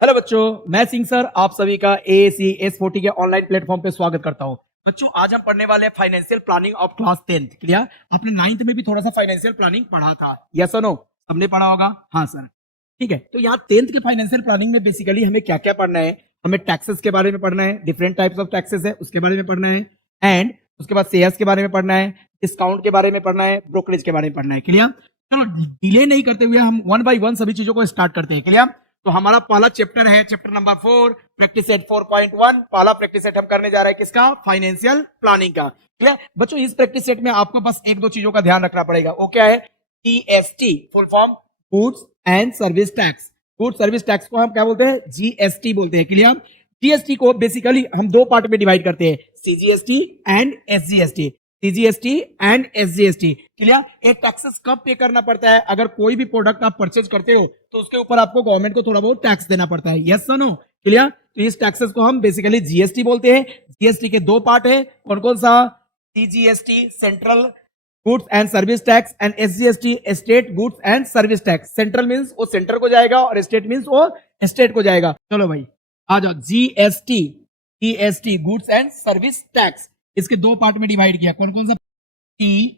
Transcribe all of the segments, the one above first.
Hello बच्चों, मैं Singh sir आप सभी का AAC S40 के ऑनलाइन प्लेटफॉर्म पे स्वागत करता हूं। बच्चों, आज हम पढ़ने वाले हैं financial planning of class 10th। Clear? आपने 9th में भी थोड़ा सा फाइनेंशियल प्लानिंग पढ़ा था, यस और नो? सबने पढ़ा होगा? हाँ सर। ठीक है, तो यहाँ 10th के फाइनेंशियल प्लानिंग में बेसिकली हमें क्या क्या पढ़ना है? हमें टैक्सेस के बारे में पढ़ना है, डिफरेंट टाइप्स ऑफ टैक्सेस है उसके बारे में पढ़ना है, एंड उसके बाद शेयर्स के बारे में पढ़ना है, डिस्काउंट के बारे में पढ़ना है, ब्रोकरेज के बारे में पढ़ना है। क्लियर? चलो डिले नहीं करते हुए हम वन बाई वन सभी चीजों को स्टार्ट करते हैं। क्लियर? तो हमारा पहला चैप्टर है चैप्टर नंबर 4, प्रैक्टिस सेट 4.1। पहला प्रैक्टिस सेट हम करने जा रहे हैं किसका? फाइनेंशियल प्लानिंग का। क्लियर बच्चों? इस प्रैक्टिस सेट में आपको बस एक दो चीजों का ध्यान रखना पड़ेगा। वो क्या है? GST, full form goods and service tax. Goods service tax को हम क्या बोलते हैं? जीएसटी बोलते हैं। क्लियर? जीएसटी को बेसिकली हम दो पार्ट में डिवाइड करते हैं, CGST and SGST. CGST and SGST. Clear? एक टैक्सेस कब पे करना पड़ता है? अगर कोई भी प्रोडक्ट आप परचेज करते हो तो उसके ऊपर आपको गवर्नमेंट को थोड़ा बहुत टैक्स देना पड़ता है, यस और नो? क्लियर? तो इस टैक्सेस को हम बेसिकली जीएसटी बोलते हैं। जीएसटी के दो पार्ट है, कौन कौन सा? CGST central goods and service tax, and SGST state goods and service tax. Central means वो सेंटर को जाएगा और स्टेट मींस वो स्टेट को जाएगा। चलो भाई आ जाओ। GST, GST goods and service tax, इसके दो पार्ट में डिवाइड किया। कौन कौन सा? T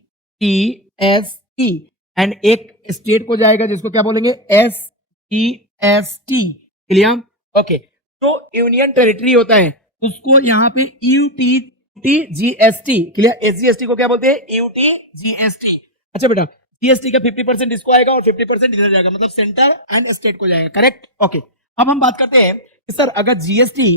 T S T, and एक स्टेट को जाएगा जिसको क्या बोलेंगे? S T S T. Clear? Okay. तो यूनियन टेरिटरी होता है उसको यहाँ पे यूटी जीएसटी। क्लियर? एसजीएसटी को क्या बोलते हैं? UT GST. अच्छा बेटा, जीएसटी का 50% इसको आएगा और 50% इधर जाएगा, मतलब सेंटर एंड स्टेट को जाएगा। करेक्ट? ओके। अब हम बात करते हैं कि सर अगर जीएसटी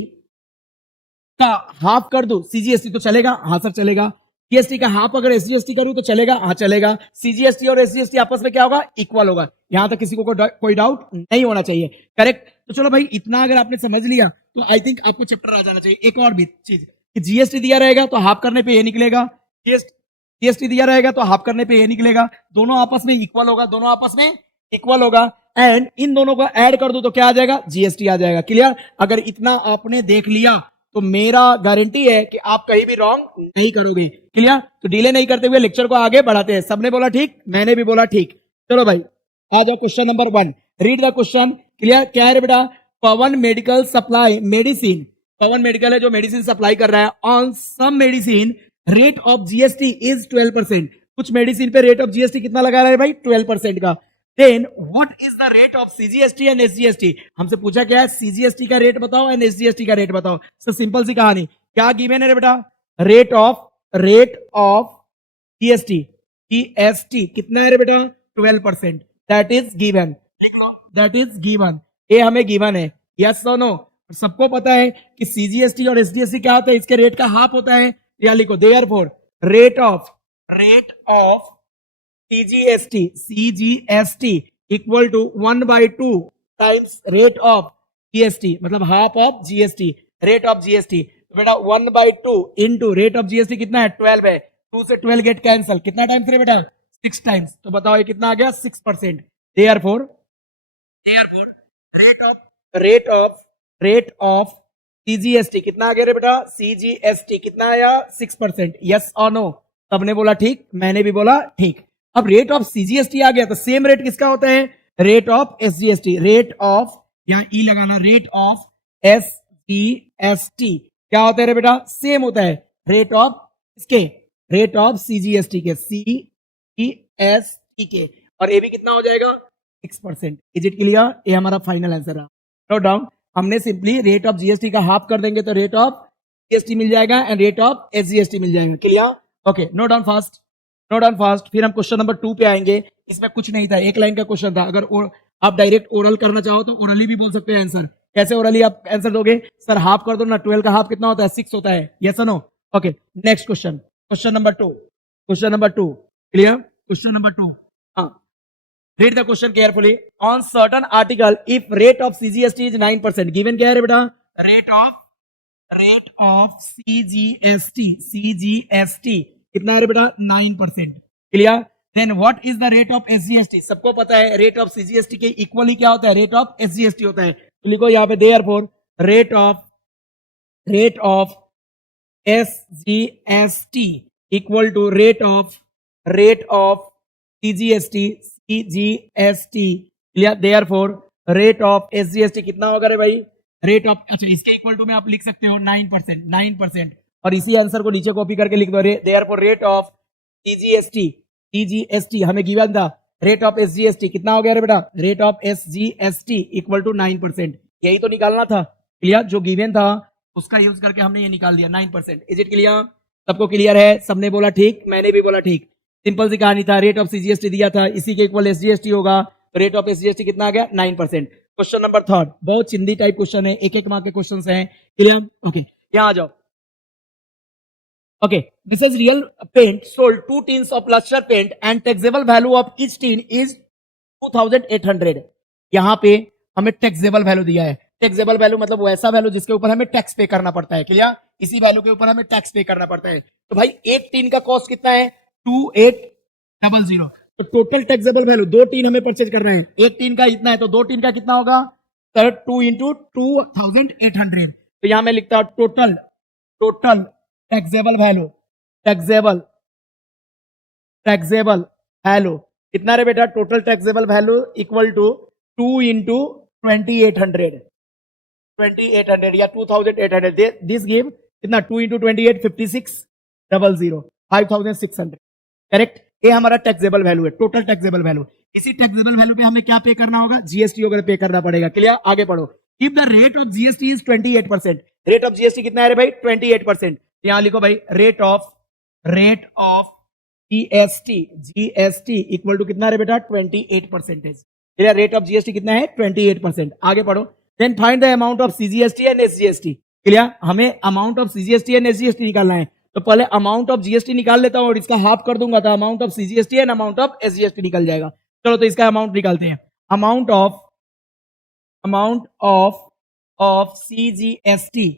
का हाफ कर दो सीजीएसटी तो चलेगा? हाँ सर चलेगा। जीएसटी का हाफ अगर एसजीएसटी करूं तो चलेगा? हाँ चलेगा। सीजीएसटी और एसजीएसटी आपस में क्या होगा? इक्वल होगा। यहां तक किसी को कोई डाउट नहीं होना चाहिए। करेक्ट? तो चलो भाई, इतना अगर आपने समझ लिया तो आई थिंक आपको चैप्टर आ जाना चाहिए। एक और भी चीज कि जीएसटी दिया रहेगा तो हाफ करने पे ये निकलेगा, जीएसटी दिया रहेगा तो हाफ करने पे ये निकलेगा, दोनों आपस में इक्वल होगा, दोनों आपस में इक्वल होगा, एंड इन दोनों को ऐड कर दो तो क्या आ जाएगा? जीएसटी आ जाएगा। क्लियर? अगर इतना आपने देख लिया तो मेरा गारंटी है कि आप कहीं भी रॉन्ग नहीं करोगे। क्लियर? तो डिले नहीं करते हुए लेक्चर को आगे बढ़ाते हैं। सबने बोला ठीक, मैंने भी बोला ठीक। चलो भाई आ जाओ question number 1। Read the question. Clear? क्या है बेटा? Pawan medical supply medicine, Pawan medical है जो मेडिसिन सप्लाई कर रहा है, on some medicine rate of GST is 12%। कुछ मेडिसिन पे रेट ऑफ जीएसटी कितना लगा रहा है भाई? 12% का। Then what is the rate of CGST and SGST? हमसे पूछा क्या है? सीजीएसटी का रेट बताओ एंड एसजीएसटी का रेट बताओ। सो सिंपल सी कहानी, क्या गिवन है रे बेटा? रेट ऑफ जीएसटी, जीएसटी कितना है रे बेटा? 12%। That is given, that is given. ये हमें गिवन है, यस और नो? सबको पता है कि सीजीएसटी और एसजीएसटी क्या होता है? इसके रेट का हाफ होता है। या लिखो therefore rate of CGST equal to 1/2 times rate of GST, मतलब half of GST, rate of GST. बेटा 1/2 इंटू रेट ऑफ जीएसटी कितना है? 12 है। 2 से 12 गेट कैंसल, कितना टाइम्स रे बेटा? 6 टाइम्स। तो बताओ ये कितना आ गया? 6%। देयरफॉर रेट ऑफ सीजीएसटी कितना आ गया रे बेटा? सीजीएसटी कितना आया? 6%। यस और नो? सबने बोला ठीक, मैंने भी बोला ठीक। अब रेट ऑफ सीजीएसटी आ गया तो सेम रेट किसका होता है? Rate of SGST. Rate of, यहां ई लगाना, रेट ऑफ एसजीएसटी क्या होता है रे बेटा? सेम होता है रेट ऑफ इसके, रेट ऑफ सीजीएसटी के, सीजीएसटी के। और ये भी कितना हो जाएगा? 6%। Is it clear? ये हमारा फाइनल आंसर है। Note down. हमने सिंपली रेट ऑफ जीएसटी का हाफ कर देंगे तो रेट ऑफ जीएसटी मिल जाएगा एंड रेट ऑफ एसजीएसटी मिल जाएगा। Clear? Okay, note down fast, note down fast. फिर हम क्वेश्चन नंबर 2 पे आएंगे। इसमें कुछ नहीं था, एक लाइन का क्वेश्चन था। अगर आप डायरेक्ट ओरल करना चाहो तो ओरली भी बोल सकते हैं आंसर। कैसे ओरली आप आंसर दोगे? सर हाफ कर दो ना, 12 का हाफ कितना होता है? 6 होता है। यस और no? Okay, next question, question number 2, question number 2। Clear? Question number 2। हाँ, read the question carefully. On certain article, if rate of CGST is 9%, given क्या है बेटा? Rate of CGST कितना है बेटा? 9%। Clear? Then what is the rate of SGST? सबको पता है रेट ऑफ CGST के इक्वली क्या होता है? रेट ऑफ SGST होता है। तो लिखो यहाँ पे therefore rate of SGST equal to rate of CGST, CGST। Clear? Therefore rate of SGST कितना होगा रे भाई, रेट ऑफ, अच्छा इसके इक्वल टू में आप लिख सकते हो 9%, 9%, और इसी आंसर को नीचे कॉपी करके लिख दो, देयरफॉर रेट ऑफ टीजीएसटी, टीजीएसटी हमें गिवन था, रेट ऑफ एसजीएसटी कितना हो गया रे बेटा, rate of SGST equal to 9%, यही तो निकालना था, क्लियर, जो गिवन था उसका यूज करके हमने ये निकाल दिया 9%। इज इट क्लियर, सबको क्लियर है, सबने बोला ठीक, मैंने भी बोला ठीक, सिंपल सी कहानी था, रेट ऑफ सीजीएसटी दिया था, इसी के इक्वल एसजीएसटी होगा, रेट ऑफ एसजीएसटी कितना आ गया 9%। क्वेश्चन नंबर थर्ड, बहुत चिंदी टाइप क्वेश्चन है, एक एक मार्क के क्वेश्चन हैं, क्लियर, ओके यहाँ आ जाओ। Okay, this is real paint sold 2 tins of luster paint and taxable value of each tin is 2800। यहाँ पे हमें टैक्सेबल वैल्यू दिया है, टैक्सेबल वैल्यू मतलब वैसा वैल्यू जिसके ऊपर हमें टैक्स पे करना पड़ता है, क्लियर, इसी वैल्यू के ऊपर हमें टैक्स पे करना पड़ता है। तो भाई एक टीन का कॉस्ट कितना है 2800, तो टोटल टैक्सेबल वैल्यू, 2 टीन हमें परचेज करना है, एक टीन का इतना है तो 2 टीन का कितना होगा, 2 इंटू 2800, तो यहां मैं लिखता हूं total, total taxable value, taxable, taxable value कितना रे बेटा, total taxable value equal to 2 into 2800, 2800 या 2800, दिस गिव कितना 2 इंटू 28 5600, 5600, करेक्ट, ये हमारा टैक्सेबल वैल्यू है, टोटल टैक्सेबल वैल्यू। इसी टैक्सेबल वैल्यू पे हमें क्या पे करना होगा, जीएसटी वगैरह पे करना पड़ेगा, क्लियर, आगे पढ़ो। If the rate of GST is 28%, rate of GST कितना है रे भाई 28%, यहां लिखो भाई rate of GST, GST equal to कितना रे बेटा 28%, क्लियर, रेट ऑफ जीएसटी कितना है 28%, आगे पढ़ो। Then find the amount of CGST and SGST, clear, हमें amount of CGST and SGST निकालना है, तो पहले अमाउंट ऑफ जीएसटी निकाल लेता हूं और इसका हाफ कर दूंगा, तो amount of CGST and amount of SGST निकल जाएगा। चलो तो इसका अमाउंट निकालते हैं, अमाउंट ऑफ सीजीएसटी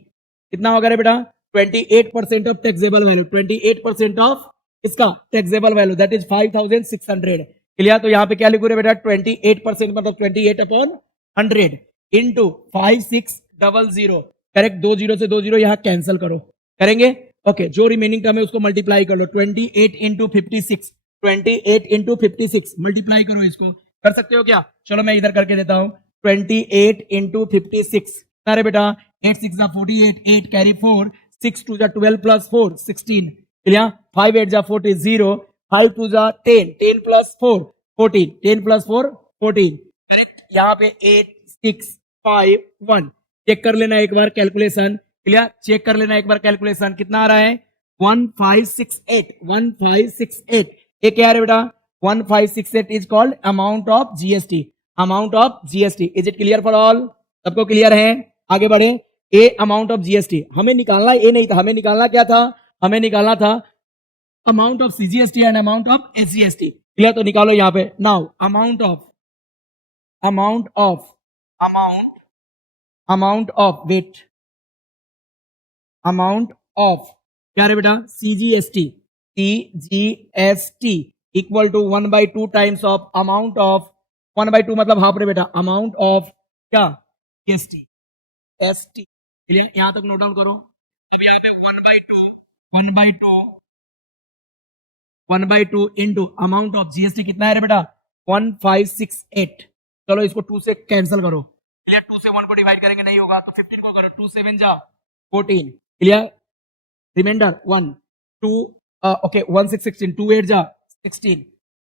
कितना होगा रे बेटा 28% ऑफ टैक्सेबल वैल्यू, 28% ऑफ इसका taxable value that is 5600, clear, तो यहां पे क्या लिखूं रे बेटा 28% मतलब 28 अपॉन 100 इंटू 5600, करेक्ट, 2 जीरो से 2 जीरो यहां कैंसिल करो, करेंगे, ओके, जो रिमेनिंग टर्म है उसको मल्टीप्लाई कर लो, 28 इंटू 56, 28 इंटू 56 मल्टीप्लाई करो, इसको कर सकते हो क्या, चलो मैं इधर करके देता हूं, 28 इंटू 56, अरे बेटा 8 6 48, 8 carry 4, 6 2 12 plus 4 16, clear, 5 8 40 0, 5 2 10, 10 plus 4 14, 10 plus 4 14, correct, यहाँ पे 8 6 5 1, चेक कर लेना एक बार कैलकुलेशन, क्लियर, चेक कर लेना एक बार कैलकुलेशन, कितना आ रहा है 1568, 1568, ये क्या है बेटा 1568 is called amount of GST, amount of GST, is it clear for all, सबको क्लियर है, आगे बढ़े। ए अमाउंट ऑफ जीएसटी हमें निकालना, ए नहीं था, हमें निकालना क्या था, हमें निकालना था amount of CGST and amount of SGST, clear, तो निकालो यहां पे, now amount of wait, amount of क्या रे बेटा CGST, CGST equal to 1/2 times of amount of, 1/2 मतलब हाफ रे बेटा, अमाउंट ऑफ क्या जीएसटी एसटी, क्लियर, यहां तक नोट डाउन करो, अब यहां पे 1/2 इंटू अमाउंट ऑफ जीएसटी कितना है रे बेटा 1568, चलो इसको 2 से कैंसिल करो, क्लियर, 2 से 1 को डिवाइड करेंगे नहीं होगा, तो 15 को करो, 2 7 जा 14, क्लियर, रिमाइंडर 1 2 ओके 1 6 16, 2 8 जा 16,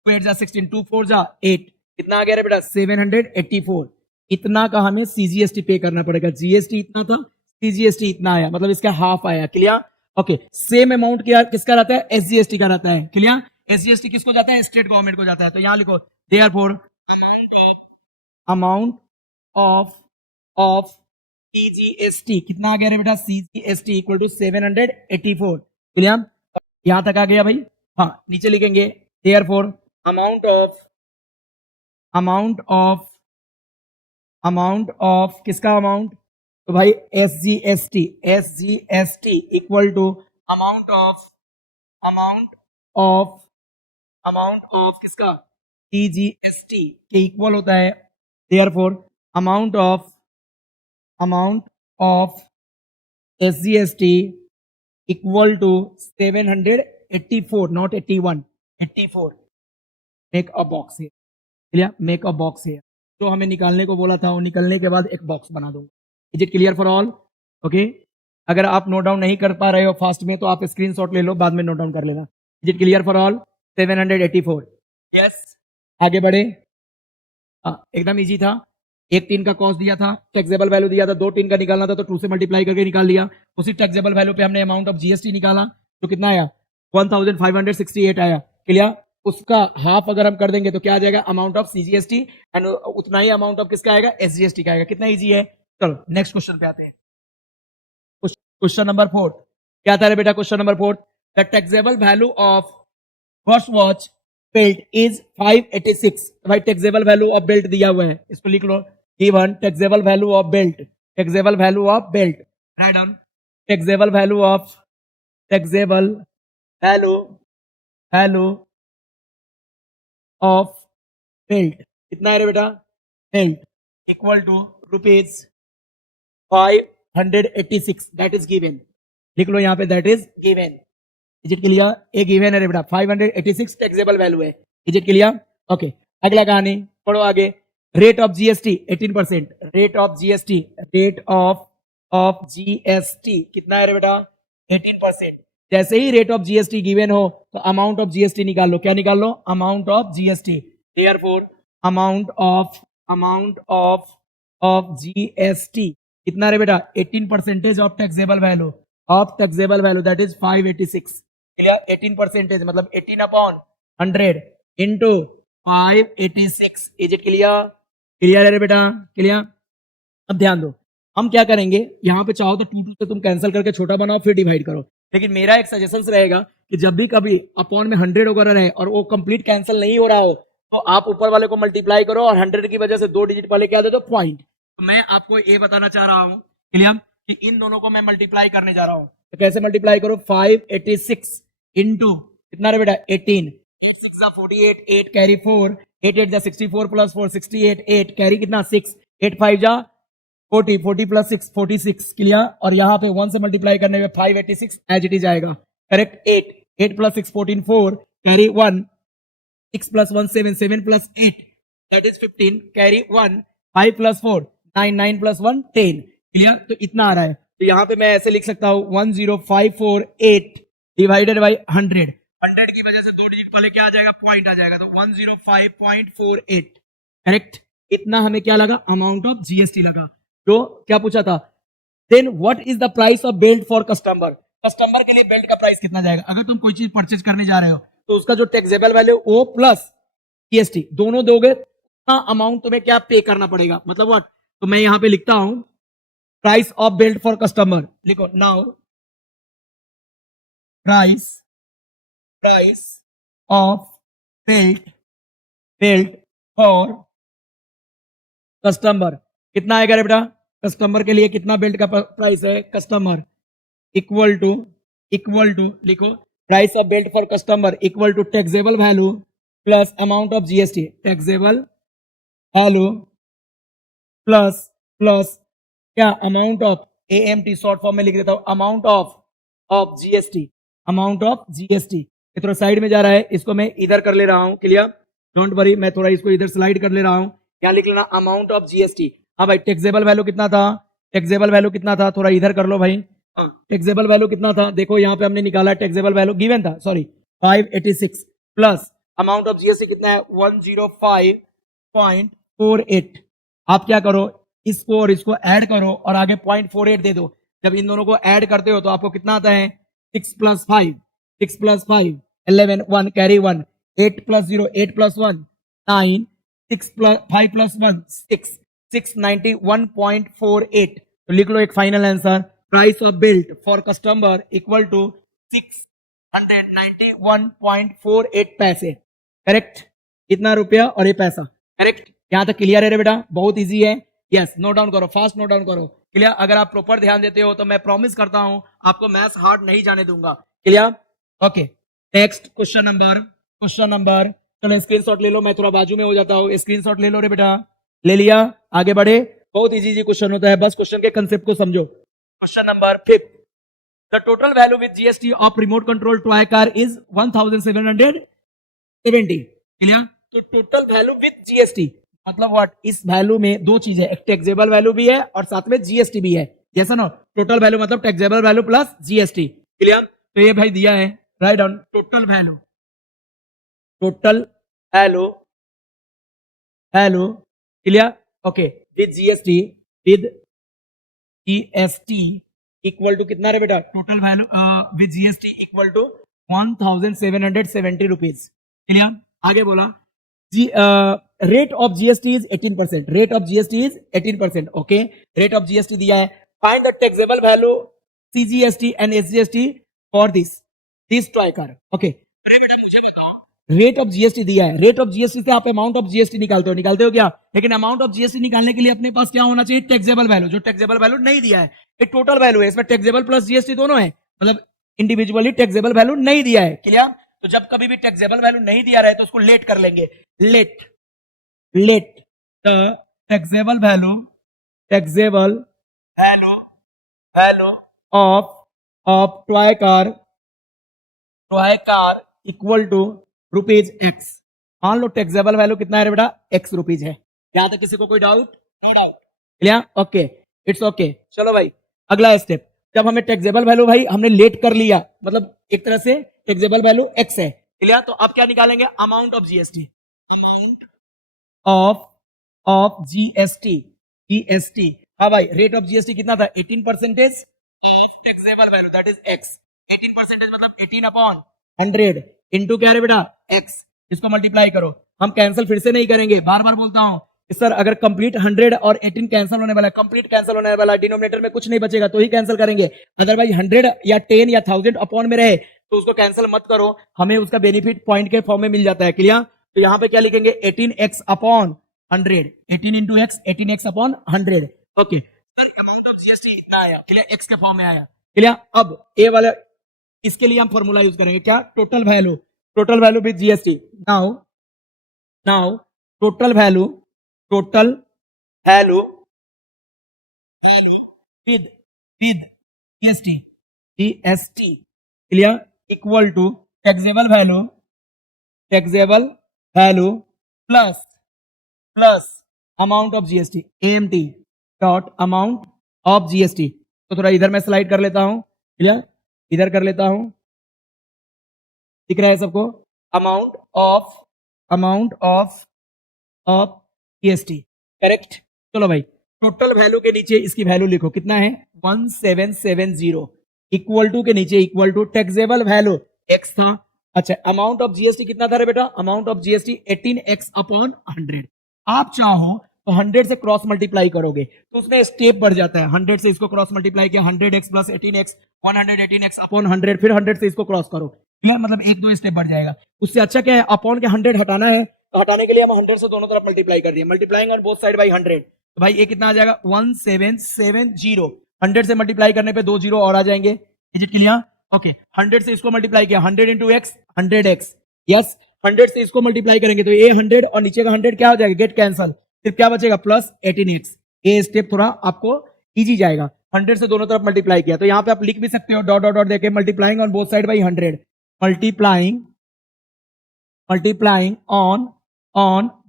2 8 जा 16, 2 4 जा 8, कितना आ गया रे बेटा 784, इतना का हमें सीजीएसटी पे करना पड़ेगा, जीएसटी इतना था, सीजीएसटी इतना आया, मतलब इसका हाफ आया, क्लियर, ओके, सेम अमाउंट क्या किसका रहता है एसजीएसटी का रहता है, क्लियर, एसजीएसटी किसको जाता है स्टेट गवर्नमेंट को जाता है, तो यहां लिखो देयरफॉर अमाउंट ऑफ सीजीएसटी कितना आ गया रे बेटा सीजीएसटी इक्वल टू 784, क्लियर, यहां तक आ गया भाई, हाँ नीचे लिखेंगे देयरफॉर अमाउंट ऑफ किसका अमाउंट, तो भाई SGST, SGST equal to amount of किसका सीजीएसटी के इक्वल होता है, therefore amount of SGST equal to 784 not 81, 84, make a box here, clear, make a box here, जो हमें निकालने को बोला था वो निकलने के बाद एक बॉक्स बना दो। Is it clear for all? Okay, अगर आप नोट डाउन नहीं कर पा रहे हो फास्ट में तो आप स्क्रीनशॉट ले लो, बाद में नोट डाउन कर लेना। Is it clear for all? 784। Yes, आगे बढ़े। एकदम इजी था। एक 3 का कॉस्ट दिया था, टैक्सेबल वैल्यू दिया था, 2 3 का निकालना था तो 2 से मल्टीप्लाई करके निकाल लिया। उसी टैक्सेबल वैल्यू पे हमने अमाउंट ऑफ जीएसटी निकाला तो कितना आया? 1568 आया। क्लियर? उसका हाफ अगर हम कर देंगे तो क्या आ जाएगा? अमाउंट ऑफ सीजीएसटी, एंड उतना ही अमाउंट ऑफ किसका आएगा? एसजीएसटी का आएगा। कितना इजी है। चलो नेक्स्ट क्वेश्चन पे आते हैं। क्वेश्चन नंबर 4 क्या था रे बेटा? Question number 4, the taxable value of first watch belt is 586। भाई टैक्सेबल वैल्यू ऑफ बेल्ट दिया हुआ है, इसको लिख लो। Given taxable value of belt, taxable value of belt, write down. Taxable value of, taxable value value of belt कितना है रे बेटा? Belt equal to rupees 586, that is given. लिख लो यहाँ पे, that is given. Is it clear? ए given है रे बेटा, 586 टैक्सेबल वैल्यू है। Is it clear? ओके, अगला कहानी पढ़ो आगे। Rate of GST 18%, rate of GST, rate of GST कितना है रे बेटा? 18%। जैसे ही रेट ऑफ जीएसटी गिवन हो तो अमाउंट ऑफ जीएसटी निकाल लो। क्या निकाल लो? Amount of GST. Therefore amount of GST कितना रे बेटा? 18% of taxable value, of taxable value, that is 586। Clear? 18% मतलब 18/100 into 586। Is it clear? Clear है रे बेटा? क्लियर? अब ध्यान दो, हम क्या करेंगे, यहाँ पे चाहो तो 2 से तुम कैंसिल करके छोटा बनाओ फिर डिवाइड करो, लेकिन मेरा एक सजेशन रहेगा कि जब भी कभी अपॉन में 100 वगैरह रहे और वो कंप्लीट कैंसिल नहीं हो रहा हो तो आप ऊपर वाले को मल्टीप्लाई करो और 100 की वजह से 2 डिजिट वाले क्या दे दो? पॉइंट। तो मैं आपको ये बताना चाह रहा हूँ, क्लियर, कि इन दोनों को मैं मल्टीप्लाई करने जा रहा हूँ। तो कैसे मल्टीप्लाई करो? 586 इंटू कितना रे बेटा? 18, 6 48, 8 कैरी 4, 8 8 64 प्लस 4 68, 8 कैरी कितना? 6, 8 5 जा 40, 40 प्लस 6 46। क्लियर? और यहाँ पे 1 से मल्टीप्लाई करने में 586 एज इट इज आएगा। Correct? 8 8 plus 6 14, 4 carry 1, 6 plus 1 7, 7 plus 8 that is 15, carry 1, 5 plus 4 9, 9 plus 1 10। Clear? तो इतना आ रहा है। तो यहाँ पे मैं ऐसे लिख सकता हूँ 10548 डिवाइडेड बाई 100। 100 की वजह से 2 डिजिट पहले क्या आ जाएगा? पॉइंट आ जाएगा, तो 105.48। करेक्ट? इतना हमें क्या लगा? अमाउंट ऑफ जीएसटी लगा। तो क्या पूछा था? Then what is the price of belt for customer? Customer के लिए बेल्ट का प्राइस कितना जाएगा? अगर तुम कोई चीज परचेज करने जा रहे हो तो उसका जो टैक्सेबल वैल्यू ओ प्लस जीएसटी दोनों दोगे, उतना अमाउंट तुम्हें क्या पे करना पड़ेगा? मतलब व्हाट? तो मैं यहां पे लिखता हूं price of belt for customer. लिखो now, price of belt for customer कितना आएगा रे बेटा? कस्टमर के लिए कितना बेल्ट का प्राइस है? कस्टमर इक्वल टू लिखो, price of belt for customer equal to taxable value plus amount of GST. Taxable value plus क्या? Amount of AMT, short form में लिख देता हूं, amount of GST, amount of GST. ये थोड़ा side में जा रहा है, इसको मैं इधर कर ले रहा हूं। क्लियर? डोंट वरी, मैं थोड़ा इसको इधर स्लाइड कर ले रहा हूं। क्या लिख लेना? Amount of GST. हाँ भाई, टैक्सेबल वैल्यू कितना था? टैक्सेबल वैल्यू कितना था? थोड़ा इधर कर लो भाई। टैक्सेबल वैल्यू कितना था? देखो यहाँ पे हमने निकाला, टैक्सेबल वैल्यू गिवन था, sorry 586 plus amount of GST कितना है? 105.48। आप क्या करो, इसको और इसको ऐड करो और आगे 0.48 दे दो। जब इन दोनों को ऐड करते हो तो आपको कितना आता है? 6 plus 5 11, 1 carry 1, 8 plus 0 8 plus 1 9, 6 plus 5 plus 1 6, 691.48। तो लिख लो एक final answer, price of belt for customer equal to 691.48 पैसे। करेक्ट? इतना रुपया और ये पैसा। करेक्ट? यहां तक क्लियर है रे बेटा? बहुत इजी है। यस, नोट डाउन करो, फास्ट नोट डाउन करो। क्लियर? अगर आप प्रॉपर ध्यान देते हो तो मैं प्रॉमिस करता हूं आपको मैथ्स हार्ड नहीं जाने दूंगा। Clear? Okay, next question number चलो स्क्रीनशॉट ले लो, मैं थोड़ा बाजू में हो जाता हूँ। स्क्रीनशॉट ले लो रे बेटा। ले लिया? आगे बढ़े। बहुत इजी क्वेश्चन होता है, बस क्वेश्चन के कंसेप्ट को समझो। Question number 5, the total value with GST of remote control toy car is 1770। Clear? तो टोटल वैल्यू विद जीएसटी मतलब व्हाट, इस वैल्यू में दो चीज है, एक टैक्सेबल वैल्यू भी है और साथ में जीएसटी भी है, जैसा ना टोटल वैल्यू मतलब taxable value plus GST. Clear? तो ये भाई दिया है, right down total value, total value, value, clear? Okay, with GST, with GST equal to कितना रे बेटा, total value with GST equal to 1770 rupees. Clear? आगे बोला जी, rate of GST is 18%, rate of GST is 18%। Okay, rate of GST दिया है, find the taxable value CGST and SGST for this ट्राइकर। Okay, अरे बेटा मुझे बताओ, रेट ऑफ जीएसटी दिया है, रेट ऑफ जीएसटी से आप अमाउंट ऑफ जीएसटी निकालते हो क्या? लेकिन अमाउंट ऑफ जीएसटी निकालने के लिए अपने पास क्या होना चाहिए, टैक्सेबल वैल्यू, जो टैक्सेबल वैल्यू नहीं दिया है, एक टोटल वैल्यू है, इसमें टैक्सेबल प्लस जीएसटी दोनों है, मतलब इंडिविजुअली टैक्सेबल वैल्यू नहीं दिया है। क्लियर? तो जब कभी भी टैक्सेबल वैल्यू नहीं दिया रहे तो उसको लेट कर लेंगे, let the taxable value, taxable value, value of toy car equal to rupees x. मान लो टैक्सेबल वैल्यू कितना है बेटा, एक्स रुपीज है। यहां तक किसी को कोई doubt? No doubt. Clear? Okay, it's okay. चलो भाई अगला स्टेप, जब हमें टैक्सेबल वैल्यू भाई हमने लेट कर लिया, मतलब एक तरह से टैक्सेबल वैल्यू एक्स है। क्लियर? तो अब क्या निकालेंगे, amount of GST, amount of GST. हाँ भाई, रेट ऑफ जीएसटी कितना था, 18% taxable value that is x. 18% मतलब 18 अपॉन 100 इंटू क्या है बेटा, एक्स। इसको मल्टीप्लाई करो, हम कैंसिल फिर से नहीं करेंगे, बार बार बोलता हूं सर, अगर कंप्लीट 100 और 18 कैंसिल होने वाला है, कंप्लीट कैंसिल होने वाला है, डिनोमिनेटर में कुछ नहीं बचेगा तो ही कैंसिल करेंगे, अदरवाइज 100 या 10 या 1000 अपॉन में रहे तो उसको कैंसिल मत करो, हमें उसका बेनिफिट पॉइंट के फॉर्म में मिल जाता है। क्लियर? तो यहाँ पे क्या लिखेंगे, 18x upon 100, 18 into x, 18x upon 100। Okay sir, amount of GST इतना आया। क्लियर? एक्स के फॉर्म में आया। क्लियर? अब ए वाला, इसके लिए हम फॉर्मूला यूज करेंगे क्या, total value with GST. Now total value with GST. Clear? Equal to taxable value plus amount of GST, AMT dot amount of GST. तो थोड़ा इधर मैं स्लाइड कर लेता हूं। क्लियर? इधर कर लेता हूं, दिख रहा है सबको, अमाउंट ऑफ जीएसटी। करेक्ट? चलो भाई, टोटल वैल्यू के नीचे इसकी वैल्यू लिखो, कितना है 1770, इक्वल टू के नीचे equal to taxable value x था। अच्छा, अमाउंट ऑफ जीएसटी कितना था रे बेटा, amount of GST 18x upon 100। आप चाहो तो 100 से क्रॉस मल्टीप्लाई करोगे तो उसमें स्टेप बढ़ जाता है, 100 से इसको क्रॉस मल्टीप्लाई किया, 100x plus 18x, 118x upon 100, फिर 100 से इसको क्रॉस करो, मतलब एक दो स्टेप बढ़ जाएगा। उससे अच्छा क्या है, अपॉन के 100 हटाना है, तो हटाने के लिए हम 100 से दोनों तरफ मल्टीप्लाई कर दिए, multiplying on both side by 100। तो भाई ये कितना आ जाएगा, 1770। 100 से मल्टीप्लाई करने पे 2 जीरो और आ जाएंगे। Is it clear? ओके, 100 से इसको मल्टीप्लाई किया, 100 इंटू एक्स 100x। यस, 100 से इसको मल्टीप्लाई करेंगे तो ये 100 और नीचे का 100 क्या हो जाएगा, गेट कैंसल, सिर्फ क्या बचेगा, प्लस 18x। ये स्टेप थोड़ा आपको इजी जाएगा। 100 से दोनों तरफ मल्टीप्लाई किया, तो यहाँ पे आप लिख भी सकते हो डॉट डॉट डॉट देके, multiplying on both side by 100, multiplying on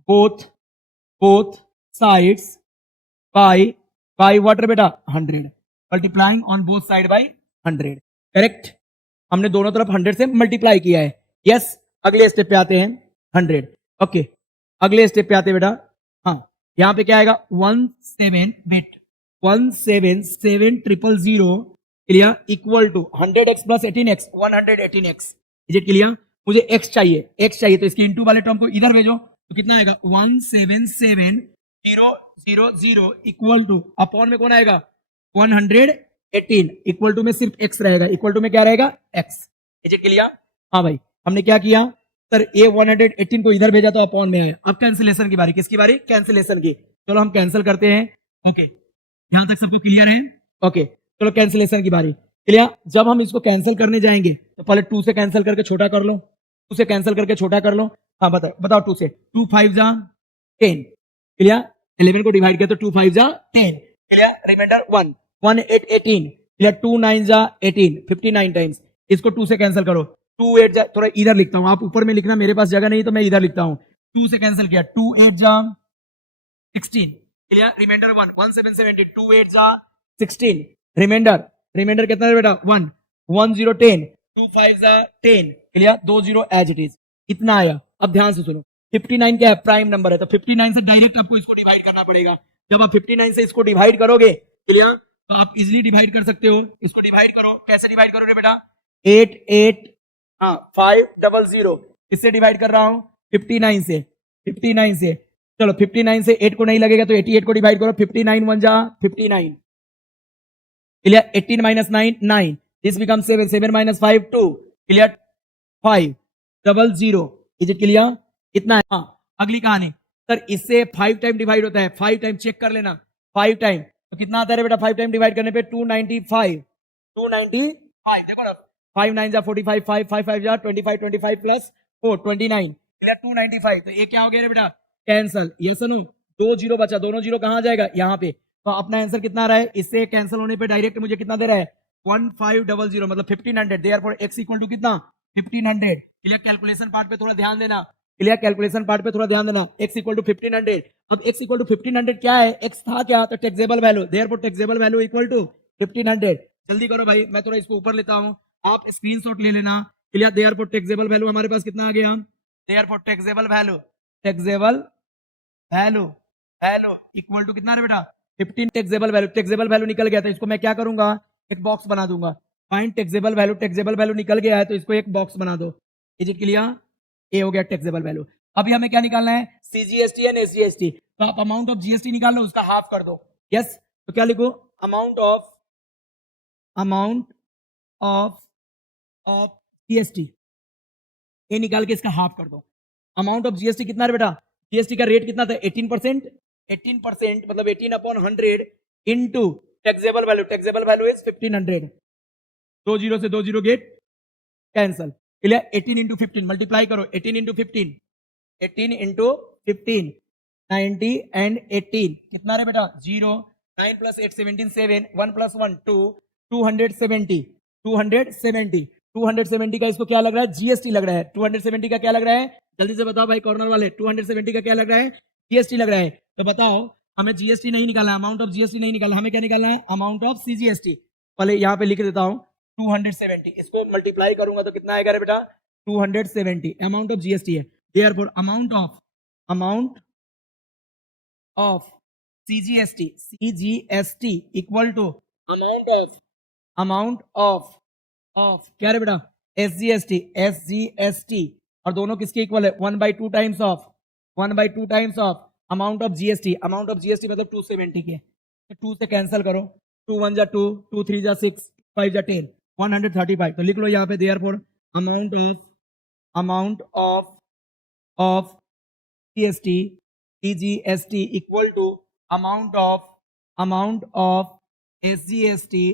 both sides by what रे बेटा, 100, multiplying on both side by 100। Correct? हमने दोनों तरफ 100 से मल्टीप्लाई किया है। यस, अगले स्टेप पे आते हैं 100। ओके, अगले स्टेप पे आते हैं बेटा। हाँ, यहां पे क्या आएगा, 1770000 clear, equal to 100x plus 18x, 118x। Is it clear? मुझे x चाहिए, तो इसकी इंटू वाले टर्म को इधर भेजो, तो कितना आएगा 177000 इक्वल टू, अपॉन में कौन आएगा 118, इक्वल टू में सिर्फ x रहेगा, इक्वल टू में क्या रहेगा x। Is it clear? हाँ भाई, हमने क्या किया सर, ये 118 को इधर भेजा तो अपॉन में आया। अब कैंसिलेशन की बारी, किसकी बारी, कैंसिलेशन की। चलो हम कैंसिल करते हैं। ओके, यहां तक सबको क्लियर है? ओके, चलो कैंसिलेशन की बारी। क्लियर? जब हम इसको कैंसिल करने जाएंगे तो पहले 2 से कैंसिल करके छोटा कर लो, 2 से कैंसिल करके छोटा कर लो। हाँ बताओ 2 से, 2 5 जा 10। क्लियर? 11 को डिवाइड किया तो 2 5 जा 10। क्लियर? रिमाइंडर 1, 1 8 18। क्लियर? 2 9 जा 18, 59 टाइम्स। इसको 2 से कैंसिल करो, 2 8 जा, थोड़ा इधर लिखता हूं, आप ऊपर में लिखना, मेरे पास जगह नहीं तो मैं इधर लिखता हूं। 2 से कैंसिल किया, 2 8 जा 16 क्लियर, रिमाइंडर 1 1770, 2 8 जा 16, रिमाइंडर कितना है बेटा 1, 1 0 10, 2 5 जा 10 क्लियर, 2 0 एज इट इज, इतना आया। अब ध्यान से सुनो, 59 क्या है, प्राइम नंबर है, तो 59 से डायरेक्ट आपको इसको डिवाइड करना पड़ेगा। जब आप 59 से इसको डिवाइड करोगे क्लियर, तो आप इजिली डिवाइड कर सकते हो। इसको डिवाइड करो, कैसे डिवाइड करोगे बेटा, 8 8 हाँ 500, किससे डिवाइड कर रहा हूं, 59 से, 59 से, चलो 59 से 8 को नहीं लगेगा तो 88 को डिवाइड करो, 59 1 जा 59 clear, 18 minus 9 9, this becomes 7, 7 minus 5 2 clear, 500, is it clear, इतना है। हाँ अगली कहानी सर, इससे 5 टाइम डिवाइड होता है, 5 टाइम चेक कर लेना, 5 टाइम तो कितना आता है बेटा, 5 टाइम डिवाइड करने पे 295, 295 देखो ना, 5 9 जा 45, 5 5 5 जा 25, 25 प्लस 4 29 295, तो ये क्या हो गया रे बेटा, कैंसल, यस नो, 2 जीरो बचा, दोनों जीरो कहां जाएगा, यहाँ पे, तो अपना आंसर कितना आ रहा है, इससे कैंसिल होने पे डायरेक्ट मुझे कितना दे रहा है, 1500 मतलब 1500, देयरफॉर x इक्वल टू कितना 1500, क्लियर, कैलकुलेशन पार्ट पे थोड़ा ध्यान देना, क्लियर, कैलकुलेशन पार्ट पे थोड़ा ध्यान देना, x इक्वल टू 1500, अब x इक्वल टू 1500 क्या है, x था क्या, तो taxable value, therefore taxable value equal to 1500, जल्दी करो भाई, मैं थोड़ा इसको ऊपर लेता हूं, आप स्क्रीनशॉट ले लेना, क्लियर, देयरफॉर टैक्सेबल वैल्यू हमारे पास कितना आ गया, therefore taxable value, taxable value, value equal to कितना है बेटा 15, टैक्सेबल वैल्यू निकल गया, तो इसको मैं क्या करूंगा, एक बॉक्स बना दूंगा, फाइंड टैक्सेबल वैल्यू निकल गया है, तो इसको एक बॉक्स बना दो, इज इट क्लियर, ए हो गया टैक्सेबल वैल्यू। अभी हमें क्या निकालना है, सीजीएसटी एंड एसजीएसटी, तो आप अमाउंट ऑफ जीएसटी निकाल लो, उसका हाफ कर दो, यस, तो क्या लिखो, अमाउंट ऑफ जीएसटी, ये निकाल के इसका हाफ कर दो। अमाउंट ऑफ जीएसटी कितना है बेटा, जीएसटी का रेट कितना था 18%, 18% मतलब 18/100 into taxable value is 1500, 2 zero से 2 zero get cancel, clear, 18 into 15 multiply करो, 18 इंटू 15, 18 इंटू 15 90 एंड 18 कितना रे बेटा 0, 9 प्लस 8 17 7, 1 प्लस 1 2, 270, 270 का इसको क्या लग रहा है, जीएसटी लग रहा है, 270 का क्या लग रहा है, जल्दी से बताओ भाई कॉर्नर वाले, 270 का क्या लग रहा है, जीएसटी लग रहा है, तो बताओ हमें जीएसटी नहीं निकाला, अमाउंट ऑफ जीएसटी नहीं निकाला, हमें क्या निकालना है, अमाउंट ऑफ सीजीएसटी, पहले यहाँ पे लिख देता हूँ 270, इसको मल्टीप्लाई करूंगा तो कितना आएगा रे बेटा 270, अमाउंट ऑफ जीएसटी है, therefore amount of CGST equal to amount of क्या रे बेटा एसजीएसटी, और दोनों किसके इक्वल है, 1/2 times of amount of GST, मतलब 270 के, तो 2 से कैंसिल करो, 2 1 जा 2, 2 3 जा 6, 5 जा 10, 135, तो लिख लो यहाँ पे therefore amount of GST equal to amount of SGST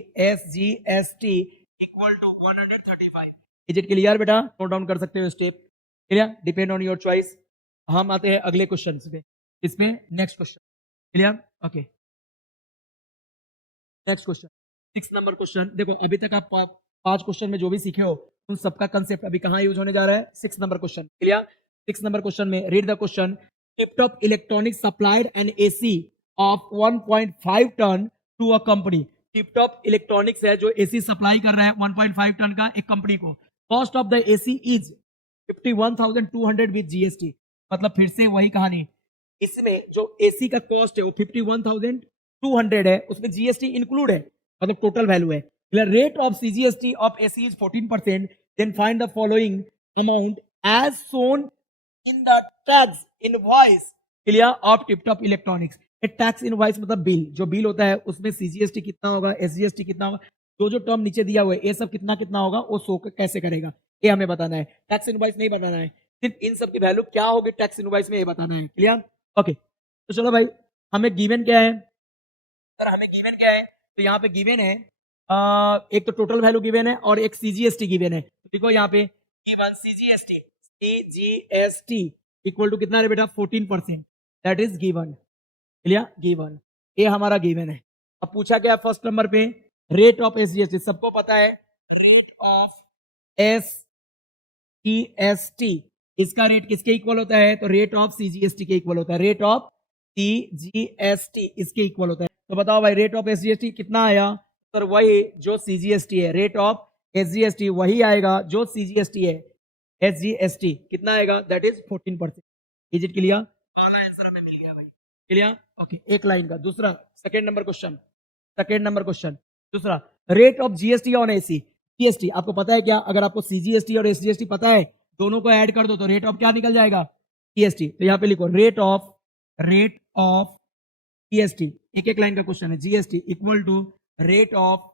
equal to 135, is it clear बेटा, नोट डाउन कर सकते हो step, clear, depend on your choice. हम आते हैं अगले क्वेश्चन पे, इसमें next question, clear, okay, next question 6 number question, देखो अभी तक आप 5 क्वेश्चन में जो भी सीखे हो उन सबका कंसेप्ट अभी कहाँ यूज होने जा रहा है, 6 number question, clear, 6 number question में read the question, Tiptop electronics supplied an AC of 1.5 ton to a company, Tiptop electronics है जो एसी सप्लाई कर रहा है 1.5 टन का एक कंपनी को, cost of the AC is 51,200 with GST, मतलब फिर से वही कहानी, इसमें जो एसी का कॉस्ट है वो 51,200 है, उसमें जीएसटी इंक्लूड है, मतलब टोटल वैल्यू है, rate of CGST of AC is 14%, then find the following amount as shown in the tax invoice, clear, of Tiptop electronics, tax invoice मतलब बिल, जो बिल होता है उसमें सीजीएसटी कितना होगा, एसजीएसटी कितना होगा, जो टर्म नीचे दिया हुआ है ये सब कितना कितना होगा वो शो कैसे करेगा, ये हमें बताना है, टैक्स इनवॉइस नहीं बताना है, सिर्फ इन सब की वैल्यू क्या होगी टैक्स इनवॉइस में ये बताना है, क्लियर, ओके, तो चलो भाई हमें गिवन क्या है सर, हमें गिवन क्या है, तो यहाँ पे गिवन है एक तो टोटल वैल्यू गिवन है और एक सीजीएसटी गिवन है, तो देखो यहाँ पे गिवन सीजीएसटी इक्वल टू कितना है बेटा 14%, that is given, clear, given, ये हमारा गिवन है। अब पूछा गया फर्स्ट नंबर पे रेट ऑफ एसजीएसटी, सबको पता है ऑफ एसजीएसटी, इसका रेट किसके इक्वल होता है, तो रेट ऑफ सीजीएसटी के इक्वल होता है, रेट ऑफ CGST इसके इक्वल होता है। तो बताओ भाई रेट ऑफ SGST कितना आया सर? वही जो CGST है, रेट ऑफ SGST वही आएगा जो CGST है। SGST कितना आएगा? That is 14%। Is it clear? पहला आंसर हमें मिल गया भाई। क्लियर? ओके, एक लाइन का। दूसरा सेकंड नंबर क्वेश्चन दूसरा, rate of GST on AC। GST आपको पता है क्या? अगर आपको CGST और SGST पता है, दोनों को ऐड कर दो तो रेट ऑफ क्या निकल जाएगा? GST। तो यहाँ पे लिखो रेट ऑफ GST। एक एक लाइन का क्वेश्चन है। GST equal to rate of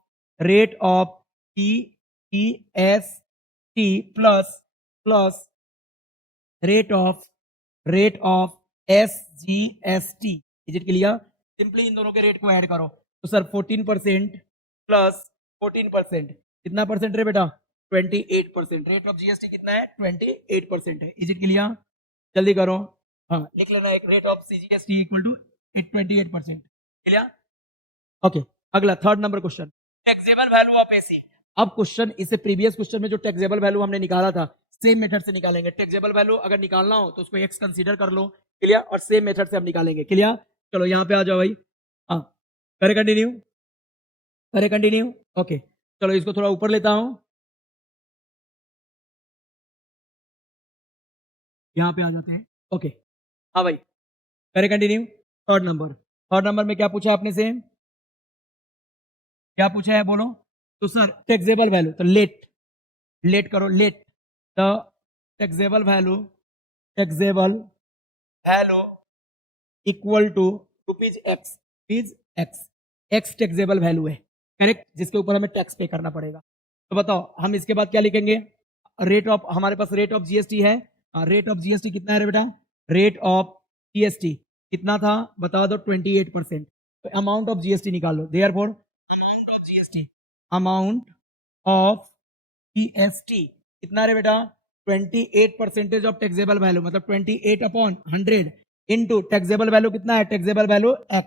GST plus rate of SGST। Is it clear? Simply इन दोनों के रेट को ऐड करो तो सर 14% प्लस 14% कितना परसेंट है बेटा? 28%। रेट ऑफ GST कितना है? 28% है। Is it clear? जल्दी करो। हाँ, लिख लेना एक, rate of CGST equal to 28%। Clear? Okay, अगला third number question, taxable value of AC। अब क्वेश्चन इससे प्रीवियस क्वेश्चन में जो टैक्सेबल वैल्यू हमने निकाला था, सेम मेथड से निकालेंगे। टैक्सेबल वैल्यू अगर निकालना हो तो उसको x कंसीडर कर लो। क्लियर? और सेम मेथड से हम निकालेंगे। क्लियर? चलो यहाँ पे आ जाओ भाई। हाँ, करे कंटिन्यू। ओके, चलो इसको थोड़ा ऊपर लेता हूं, यहाँ पे आ जाते हैं। ओके, हाँ भाई, करे कंटिन्यू। थर्ड नंबर में क्या पूछा आपने से? क्या पूछा है बोलो? तो सर टैक्सेबल वैल्यू, तो लेट करो, let the taxable value equal to rupees x taxable value है, करेक्ट, जिसके ऊपर हमें टैक्स पे करना पड़ेगा। तो बताओ हम इसके बाद क्या लिखेंगे? रेट ऑफ, हमारे पास रेट ऑफ GST है। रेट ऑफ GST कितना है रे बेटा? रेट ऑफ GST कितना था बता दो? 28%। तो अमाउंट ऑफ GST निकाल लो। देयरफॉर अमाउंट ऑफ GST कितना रे बेटा? 28% ऑफ टैक्सेबल वैल्यू, मतलब 28 अपॉन 100 इनटू टैक्सेबल वैल्यू कितना है? Taxable value x।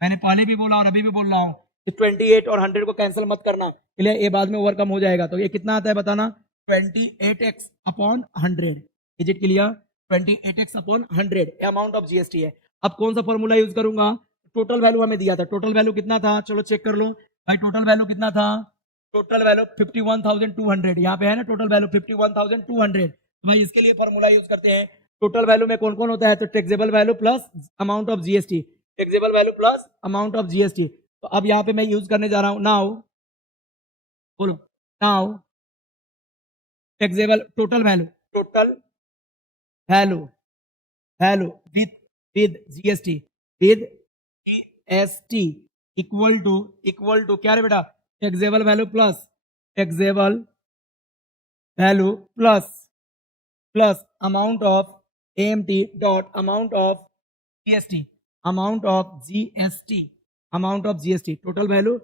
मैंने पहले भी बोला और अभी भी बोल रहा हूँ कि 28 और 100 को कैंसिल मत करना, इसलिए ये बाद में ओवरकम हो जाएगा। तो ये कितना आता है बताना? 28x upon 100। Is it clear? 28x upon 100 amount of GST है। अब कौन सा फॉर्मूला यूज करूंगा? टोटल वैल्यू हमें दिया था, टोटल वैल्यू कितना था? चलो चेक कर लो भाई, टोटल वैल्यू कितना था? Total value 51,200। यहाँ पे है ना टोटल वैल्यू 51,200। तो भाई इसके लिए फॉर्मूला यूज करते हैं। टोटल वैल्यू में कौन कौन होता है? तो taxable value plus amount of GST, taxable value plus amount of GST। तो अब यहाँ पे मैं यूज करने जा रहा हूं नाउ, बोलो now taxable total value with GST equal to क्या रे बेटा? Taxable value plus amount of AMT dot amount of GST total value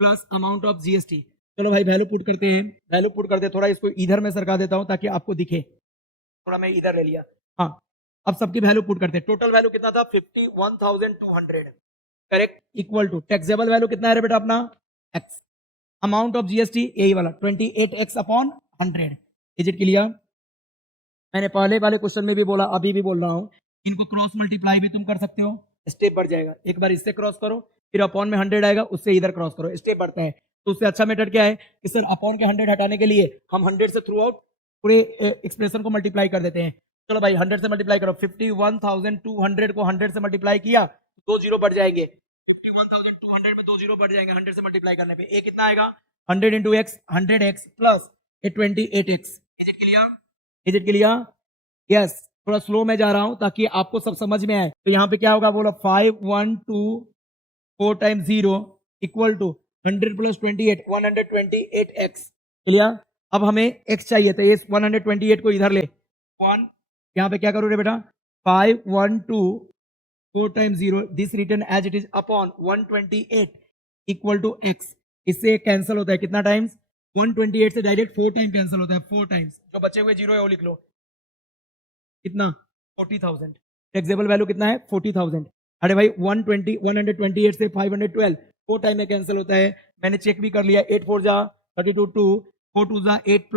plus amount of GST। चलो भाई वैल्यू पुट करते हैं, थोड़ा इसको इधर में सरका देता हूं ताकि आपको दिखे। थोड़ा मैं इधर ले लिया। हाँ, अब सबकी वैल्यू पुट करते हैं। टोटल वैल्यू कितना था? 51,200, correct, equal to taxable value कितना है रे बेटा अपना? x, अमाउंट ऑफ GST यही वाला 28x upon 100। Is it clear? मैंने पहले वाले क्वेश्चन में भी बोला, अभी भी बोल रहा हूं, इनको क्रॉस मल्टीप्लाई भी तुम कर सकते हो, स्टेप बढ़ जाएगा। एक बार इससे क्रॉस करो, फिर अपॉन में 100 आएगा, उससे इधर क्रॉस करो, स्टेप बढ़ता है। तो उससे अच्छा मेथड क्या है कि सर अपॉन के 100 हटाने के लिए हम 100 से थ्रू आउट पूरे एक्सप्रेशन को मल्टीप्लाई कर देते हैं। चलो भाई 100 से मल्टीप्लाई करो, 51,200 को 100 से मल्टीप्लाई किया, 2 जीरो बढ़ जाएंगे। 51,200 में 2 जीरो बढ़ जाएंगे 100 से मल्टीप्लाई करने पे। ए कितना आएगा? 100 into x, 100x plus 28x। Is it clear? Yes, थोड़ा स्लो में जा रहा हूं ताकि आपको सब समझ में आए। तो यहाँ पे क्या होगा बोलो? 512 times 0 equal to 100 plus 28, 128x। Clear? अब हमें x चाहिए, तो इस 128 को इधर ले, 1 यहाँ पे क्या करो रे बेटा? 512 times 0 this return as it is upon 128 equal to x। इससे कैंसिल होता है कितना टाइम्स? 128 से डायरेक्ट 4 टाइम कैंसिल होता है, 4 टाइम्स। जो बचे हुए जीरो है वो लिख लो, कितना? 40,000। टैक्सेबल वैल्यू कितना है? 40,000। अरे भाई 128 से 512 4 टाइम में कैंसिल होता है। मैंने चेक भी कर लिया, 8 4 जा 32 2, 4 2 जा 8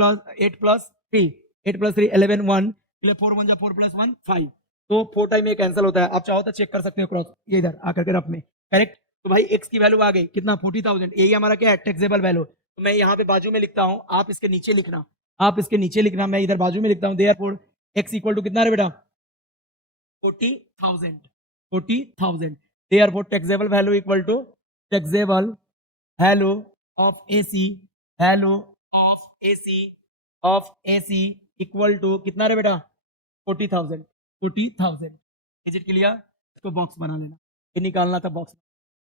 प्लस 3 11 1, 4 1 जा 4 प्लस 1 5। तो 4 टाइम ये कैंसिल होता है, आप चाहो तो चेक कर सकते हो क्रॉस, ये इधर आकर के रफ में, करेक्ट। तो भाई x की वैल्यू आ गई कितना 40,000, यही हमारा क्या है टैक्सेबल वैल्यू। तो मैं यहाँ पे बाजू में लिखता हूँ, आप इसके नीचे लिखना, आप इसके नीचे लिखना, मैं इधर बाजू में लिखता हूँ, देयरफॉर x इक्वल टू कितना है बेटा 40,000, 40,000, therefore taxable value equal to taxable value of AC, value of AC of AC equal to कितना रे बेटा 40,000, 40,000। Is it clear? इसको बॉक्स बना लेना, ये निकालना था बॉक्स।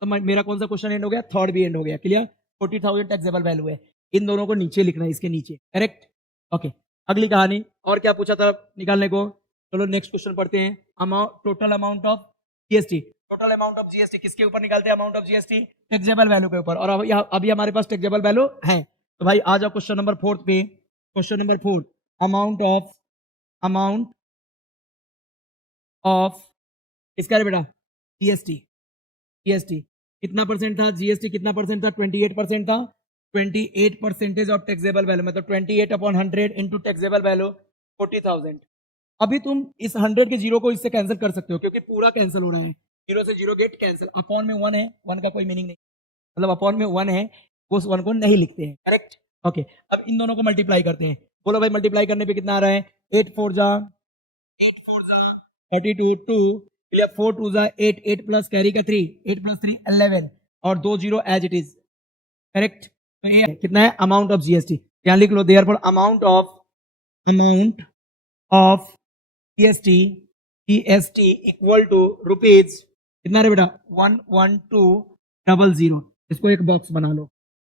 तो मेरा कौन सा क्वेश्चन एंड हो गया, थर्ड भी एंड हो गया, क्लियर। 40,000 टैक्सेबल वैल्यू है, इन दोनों को नीचे लिखना है, इसके नीचे, करेक्ट। ओके, अगली कहानी, और क्या पूछा था निकालने को, चलो नेक्स्ट क्वेश्चन पढ़ते हैं। Amount, total amount of GST, total amount of GST किसके ऊपर निकालते हैं, amount of GST taxable value के ऊपर, और अभी हमारे पास टैक्सेबल वैल्यू है। तो भाई आ जाओ क्वेश्चन नंबर 4 पे, क्वेश्चन नंबर 4, अमाउंट ऑफ इसका बेटा जीएसटी, जीएसटी कितना परसेंट था, जीएसटी कितना परसेंट था, 28% था, 28 परसेंटेज ऑफ टैक्सेबल वैल्यू, मतलब 28 अपॉन 100 इंटू टैक्सेबल वैल्यू 40,000। अभी तुम इस 100 के जीरो को इससे कैंसिल कर सकते हो, क्योंकि पूरा कैंसिल हो रहा है, जीरो से जीरो गेट कैंसिल, अपॉन में 1 है, 1 का कोई मीनिंग नहीं, मतलब अपॉन में 1 है, उस 1 को नहीं लिखते हैं, करेक्ट। ओके, अब इन दोनों को मल्टीप्लाई करते हैं, बोलो भाई मल्टीप्लाई करने पे कितना आ रहा है, 8 4 जा 32, 2 4 2 जा 8, 8 प्लस कैरी का 3, 8 प्लस 3 11, और 2 zero as it is, correct. तो ये कितना है अमाउंट ऑफ जीएसटी, यहाँ लिख लो, therefore amount of GST equal to rupees कितना रे बेटा 11200। इसको एक बॉक्स बना लो,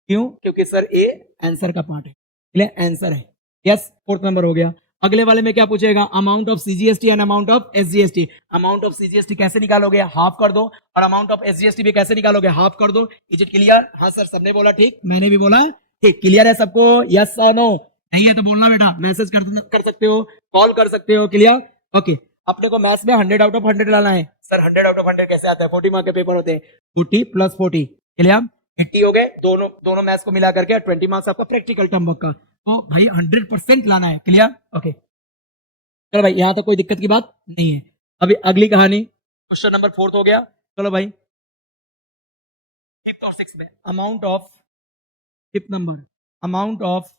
क्यों, क्योंकि सर ए आंसर का पार्ट है, इसलिए आंसर है, यस। 4th नंबर हो गया। अगले वाले में क्या पूछेगा, amount of CGST and amount of SGST. Amount of CGST कैसे निकालोगे, हाफ कर दो, और अमाउंट ऑफ एसजीएसटी भी कैसे निकालोगे, हाफ कर दो। Is it clear? हाँ सर, सबने बोला ठीक, मैंने भी बोला ठीक, क्लियर है सबको, यस और नो? नहीं है तो बोलना बेटा, मैसेज कर सकते हो, कॉल कर सकते हो, क्लियर। ओके, अपने को मैथ्स में 100 आउट ऑफ 100 लाना है। सर 100 आउट ऑफ 100 कैसे आता है, 40 मार्क के पेपर होते हैं, 40 प्लस 40, क्लियर, 80 हो गए, दोनों मैथ्स को मिला करके 20 मार्क्स आपका प्रैक्टिकल टर्म वर्क का। तो भाई 100% लाना है, क्लियर। ओके, चलो भाई यहां तक कोई दिक्कत की बात नहीं है। अभी अगली कहानी, क्वेश्चन नंबर 4 हो गया। चलो भाई 5th और 6th में amount of, 5th number, amount of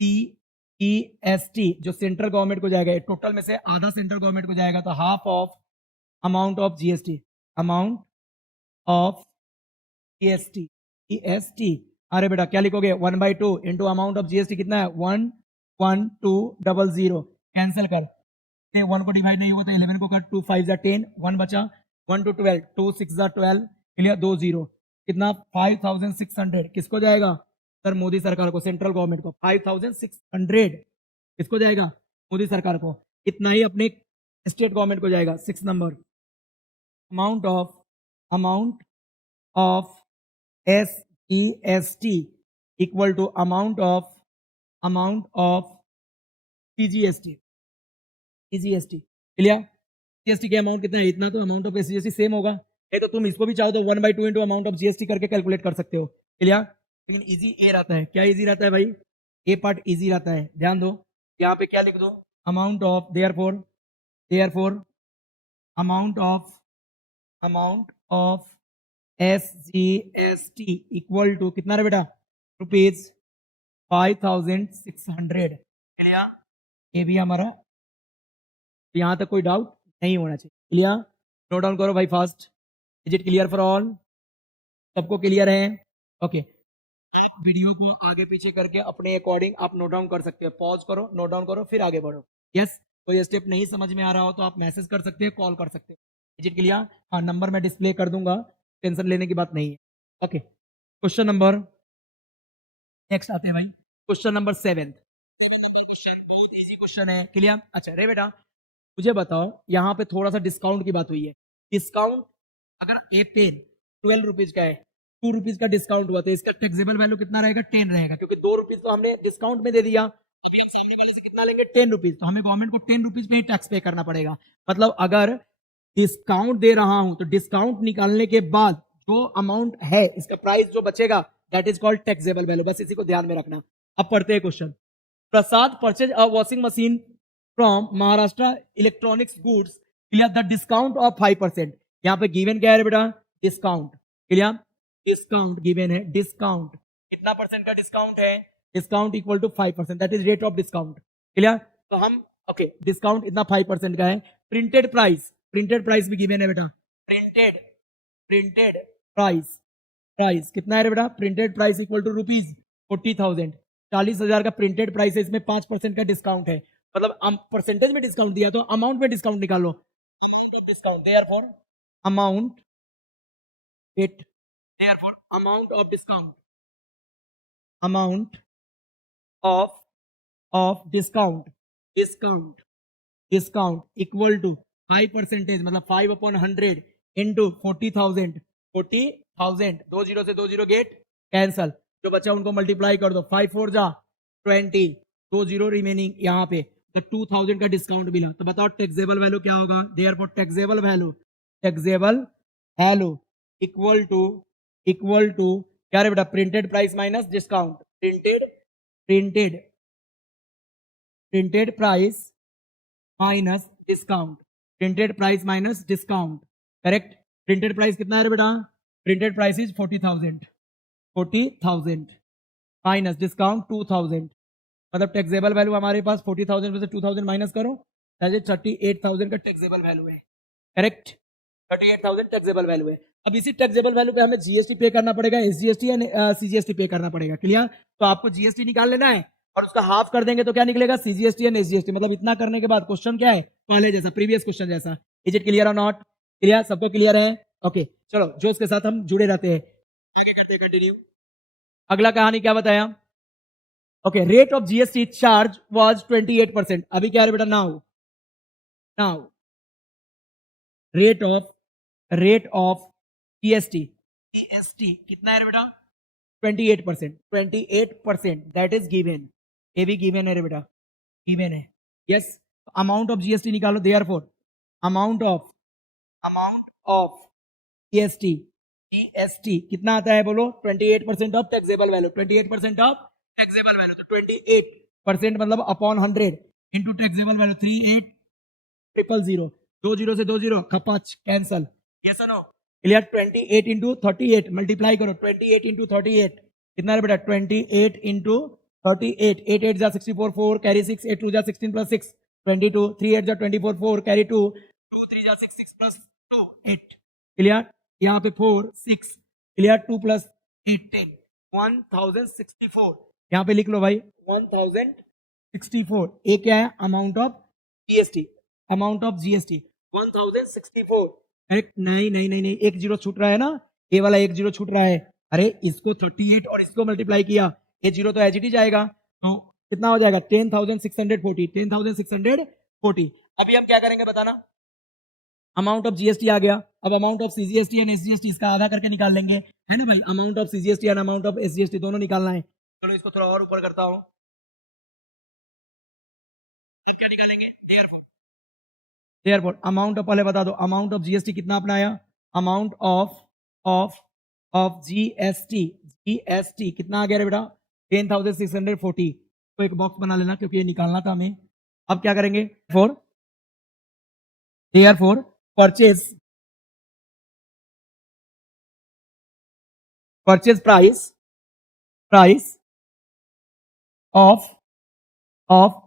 CEST जो सेंट्रल गवर्नमेंट को जाएगा, टोटल में से आधा सेंट्रल गवर्नमेंट को जाएगा, तो half of amount of GST, amount of GST. अरे बेटा क्या लिखोगे, 1/2 इंटू अमाउंट ऑफ जीएसटी कितना है 11200, कैंसिल कर, 1 को डिवाइड नहीं होता, 11 को कट, 2 5 जा 10, 1 बचा, 1 to 12, 2 6 जा 12, क्लियर, 2 0, कितना 5600, किसको जाएगा सर, मोदी सरकार को, सेंट्रल गवर्नमेंट को। 5600 किसको जाएगा, मोदी सरकार को। इतना ही अपने स्टेट गवर्नमेंट को जाएगा। 6 number, amount of SGST equal to amount of CGST, clear. GST के अमाउंट कितना है, इतना, तो अमाउंट ऑफ एसजीएसटी सेम होगा, नहीं तो तुम इसको भी चाहो तो 1/2 इंटू अमाउंट ऑफ जीएसटी करके कैलकुलेट कर सकते हो, क्लियर। लेकिन इजी ए रहता है, क्या इजी रहता है भाई, ए पार्ट इजी रहता है, ध्यान दो। यहाँ पे क्या लिख दो, amount of, therefore amount of SGST equal to कितना रे बेटा, रुपीज 5600, क्लियर। ये भी हमारा, यहाँ तक कोई डाउट नहीं होना चाहिए, क्लियर। नोट डाउन करो भाई fast, is it clear for all, सबको क्लियर है। ओके, वीडियो को आगे पीछे करके अपने अकॉर्डिंग आप नोट डाउन कर सकते हो, पॉज करो, नोट डाउन करो, फिर आगे बढ़ो, यस। कोई स्टेप नहीं समझ में आ रहा हो तो आप मैसेज कर सकते हैं, कॉल कर सकते हैं, इज इट क्लियर। हाँ, नंबर मैं डिस्प्ले कर दूंगा, टेंशन लेने की बात नहीं है। ओके, क्वेश्चन नंबर, नेक्स्ट आते हैं भाई, क्वेश्चन नंबर 7। क्वेश्चन बहुत इजी क्वेश्चन है, क्लियर। अच्छा रे बेटा, मुझे बताओ, यहाँ पे थोड़ा सा डिस्काउंट की बात हुई है। डिस्काउंट अगर ए पेन 12 रुपीज का है, 2 रुपीज का डिस्काउंट हुआ, तो इसका टैक्सेबल वैल्यू कितना रहेगा, 10 रहेगा, क्योंकि 2 रुपीज तो हमने डिस्काउंट में दे दिया, कितना लेंगे 10 रुपीज, तो हमें गवर्नमेंट को 10 रुपीज में ही टैक्स पे करना पड़ेगा। मतलब अगर डिस्काउंट दे रहा हूं तो डिस्काउंट निकालने के बाद जो अमाउंट है, इसका प्राइस जो बचेगा, that is called taxable value, बस इसी को ध्यान में रखना। अब पढ़ते हैं question. Prasad purchase a washing machine from Maharashtra electronics goods, clear, the discount of 5%। यहाँ पे गिवन क्या है बेटा, डिस्काउंट, क्लियर, डिस्काउंट गिवन है, डिस्काउंट कितना परसेंट का डिस्काउंट है, discount equal to 5%, that is rate of discount, clear. तो हम ओके डिस्काउंट इतना 5% का है। प्रिंटेड प्राइस भी गिवन है बेटा, प्रिंटेड प्राइस कितना है बेटा, printed price equal to rupees 40,000, 40,000 का प्रिंटेड प्राइस है, इसमें 5% का डिस्काउंट है, मतलब परसेंटेज में डिस्काउंट दिया तो अमाउंट में डिस्काउंट निकालो, discount therefore amount of discount, amount of discount equal to 5%, मतलब 5/100 इंटू 40,000, 2 जीरो से 2 जीरो गेट कैंसल, जो बचा उनको मल्टीप्लाई कर दो, 5 4 जा 20, 2 जीरो रिमेनिंग, यहाँ पे तो 2,000 का डिस्काउंट मिला। तो बताओ टैक्सेबल वैल्यू क्या होगा, therefore taxable value equal to क्या है बेटा, printed price minus discount, printed price minus discount, correct. Printed price कितना है बेटा, printed price is 40,000 minus discount 2,000, मतलब टैक्सेबल वैल्यू हमारे पास 40,000 में से 2,000 माइनस करो, 38,000 का टैक्सेबल वैल्यू है, करेक्ट, 38,000 टैक्सेबल वैल्यू है। अब इसी टैक्सेबल वैल्यू पे हमें जीएसटी पे करना पड़ेगा, एसजीएसटी या सीजीएसटी पे करना पड़ेगा, क्लियर। तो आपको जीएसटी निकाल लेना है और उसका हाफ कर देंगे तो क्या निकलेगा, सीजीएसटी एंड एसजीएसटी, मतलब इतना करने के बाद क्वेश्चन क्या है, पहले जैसा, प्रीवियस क्वेश्चन जैसा। इज इट क्लियर और नॉट, क्लियर, सबको क्लियर है, ओके। चलो जो इसके साथ हम जुड़े रहते हैं, कंटिन्यू। अगला कहानी क्या बताया, okay, rate of GST charge was 28%, अभी क्या है बेटा, नाउ रेट ऑफ जीएसटी कितना है बेटा, 28%, दैट इज गिवन, ये भी गिवन है रे बेटा, गिवन है, यस। अमाउंट ऑफ जीएसटी निकालो, देयरफॉर अमाउंट ऑफ जीएसटी कितना आता है बोलो, 28% of taxable value, 28% of taxable value, तो 28% मतलब upon 100 into taxable value 38,000, 2 zero से 2 जीरो खपाच कैंसल, यस और नो, क्लियर। 28 इंटू 38 मल्टीप्लाई करो, 28 इंटू 38 कितना है बेटा, 28 इंटू 38, 8 8 जा 64, 4 कैरी 6, 8 2 जा 16 प्लस 6 22, 3 8 जा 24, 4 कैरी 2, 2 3 जा 6 6 प्लस 2 8, क्लियर। यहाँ पे 4 6, क्लियर, 2 प्लस 8 10, 1064, यहाँ पे लिख लो भाई 1064, ये क्या है, अमाउंट ऑफ जीएसटी 1064, नहीं, एक जीरो छूट रहा है ना, ये वाला एक जीरो छूट रहा है, अरे इसको 38 और इसको मल्टीप्लाई किया, ये जीरो तो एच जाएगा, तो कितना हो जाएगा, 10,640। अभी हम क्या करेंगे बताना, अमाउंट ऑफ जीएसटी आ गया, अब amount of CGST and SGST इसका आधा करके निकाल लेंगे, है ना भाई, amount of CGST and amount of SGST दोनों निकालना है। चलो इसको थोड़ा और ऊपर करता हूं, क्या निकालेंगे, देयरफॉर अमाउंट ऑफ, पहले बता दो अमाउंट ऑफ जीएसटी कितना अपना आया, अमाउंट ऑफ जीएसटी कितना आ गया रे बेटा, 10,640, तो एक बॉक्स बना लेना क्योंकि ये निकालना था हमें। अब क्या करेंगे, therefore purchase price of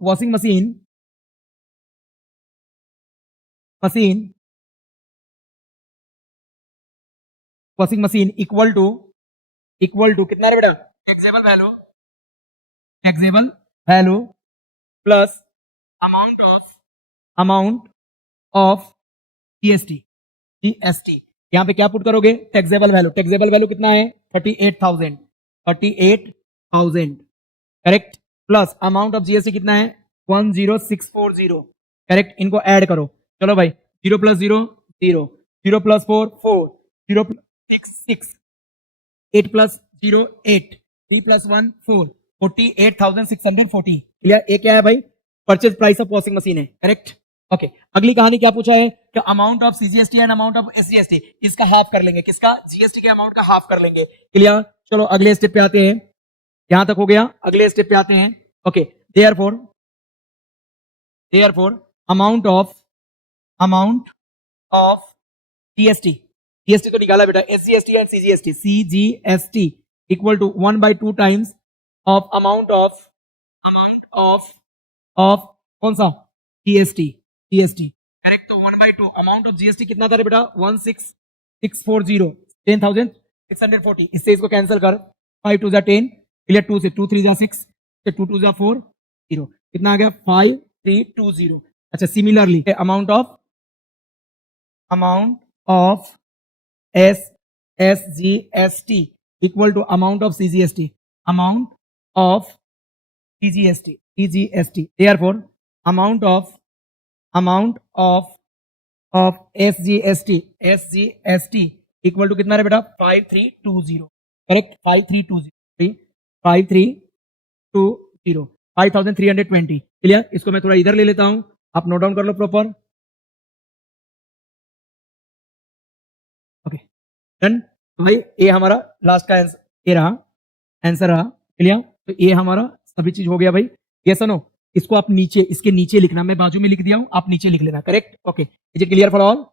washing machine equal to कितना है बेटा, taxable value plus amount of GST. यहाँ पे क्या पुट करोगे, टैक्सेबल वैल्यू कितना है, 38,000, correct, plus amount of GST कितना है, 10,640, करेक्ट, इनको ऐड करो, चलो भाई 0 plus 0 0, 0 plus 4 4, 0 plus 6 8 plus 0 8, 3 plus 1 4, 48,640, clear. ये क्या है भाई, purchase price of washing machine है, करेक्ट, ओके। अगली कहानी क्या पूछा है कि amount of CGST and amount of SGST, इसका हाफ कर लेंगे, किसका, जीएसटी के अमाउंट का हाफ कर लेंगे, क्लियर। चलो अगले स्टेप पे आते हैं, यहां तक हो गया, अगले स्टेप पे आते हैं, okay. therefore amount of GST तो निकाला बेटा, SGST and CGST equal to 1/2 times of amount of कौन सा GST करेक्ट। तो 1/2 अमाउंट ऑफ GST कितना था रे बेटा 16640 10,640। इससे इसको कैंसिल कर, 5 2 10 क्लियर, 2 से 2 3 6 से 2 2 4 0 कितना आ गया 5320। अच्छा similarly amount of SGST equal to amount of CGST therefore amount of SGST equal to कितना रे बेटा 5320 करेक्ट 5320 5320 क्लियर। इसको मैं थोड़ा इधर ले लेता हूं, आप नोट डाउन कर लो प्रॉपर। ओके डन भाई, ये हमारा लास्ट का आंसर, ये रहा आंसर रहा क्लियर। तो ये हमारा सभी चीज हो गया भाई, ये सुनो। इसको आप नीचे, इसके नीचे लिखना, मैं बाजू में लिख दिया हूं, आप नीचे लिख लेना correct. Okay is it clear for all?